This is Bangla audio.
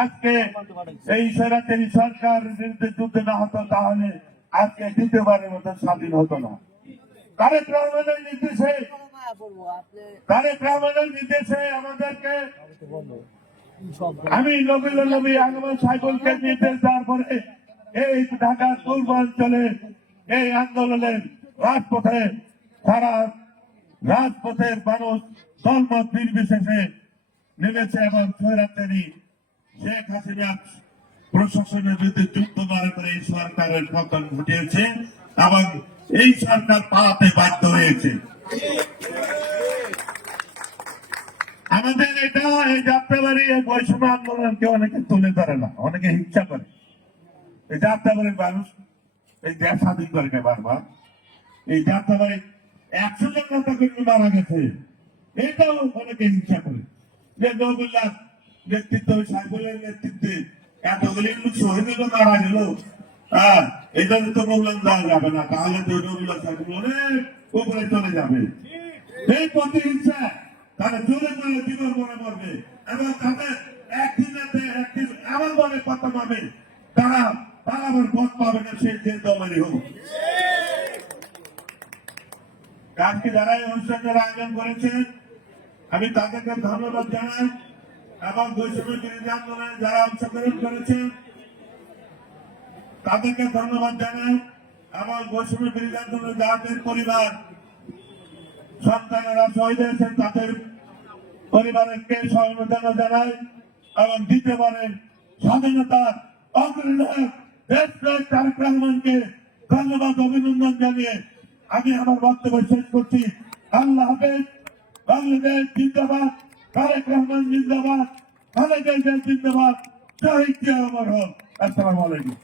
আজকে এই স্বৈরাচারী সরকার বিরুদ্ধে যুদ্ধে না হতো তাহলে আজকে দ্বিতীয়বারের মতো স্বাধীন হতো না। তারেক রহমানের নির্দেশে আমাদেরকে আমি নবীল নবী আগমন সাইফুলকে নির্দেশ দেওয়ার পরে এই ঢাকার পূর্বাঞ্চলে এই আন্দোলনের রাজপথে সারা রাজপথের মানুষ দলমত নির্বিশেষে নেমেছে এবং স্বৈরাচারী শেখ হাসিনা প্রশাসনের বিরুদ্ধে যুদ্ধ মারা করে এই সরকারের পতন ঘটিয়েছে এবং এই সরকার পালাতে বাধ্য হয়েছে। আমাদের এটা এই যাত্রাবাড়ি এই বৈষম্য আন্দোলনকে অনেকে তুলে ধরে না, অনেকে হিংসা করে। এই যাত্রাবাড়ির মানুষ এই দেশ স্বাধীন করে না বারবার। এই যাত্রাবাড়ি 100 জন নেতা কর্মী মারা গেছে, এটাও অনেকে হিংসা করে। যে নবুল্লাহ নেতৃত্ব সাইফুলের নেতৃত্বে এতগুলি লোক শহীদ মারা গেল, এটা তো মূল্যায়ন দেওয়া যাবে না, তাহলে তো নবুল্লাহ সাইফুল অনেক উপরে চলে যাবে। এই প্রতিহিংসা তারা জোরে জোরে জীবন মনে করবে এবং তাদের একদিন এমন ভাবে কথা পাবে তারা পালাবার পথ পাবে না, সে যে দলেরই হোক। আজকে যারা এই অনুষ্ঠানের আয়োজন করেছেন আমি তাদেরকে ধন্যবাদ জানাই এবং বৈষম্য বিরোধী আন্দোলনে যারা অংশগ্রহণ করেছেন তাদেরকে ধন্যবাদ জানাই এবং বৈষম্য বিরোধী আন্দোলনে যাদের পরিবার সন্তানেরা শহীদ হয়েছেন তাদের পরিবারকে সমবেদনা জানাই এবং দ্বিতীয়বারের স্বাধীনতার অগ্রনায়ক দেশপ্রেমিক তারেক রহমানকে ধন্যবাদ অভিনন্দন জানিয়ে আমি আমার বক্তব্য শেষ করছি। আল্লাহ হাফেজ। বাংলাদেশ জিন্দাবাদ, তারেক রহমান জিন্দাবাদ, খালেদা জিয়া জিন্দাবাদ, শহীদ জিয়া অমর হোক। আসসালামু আলাইকুম।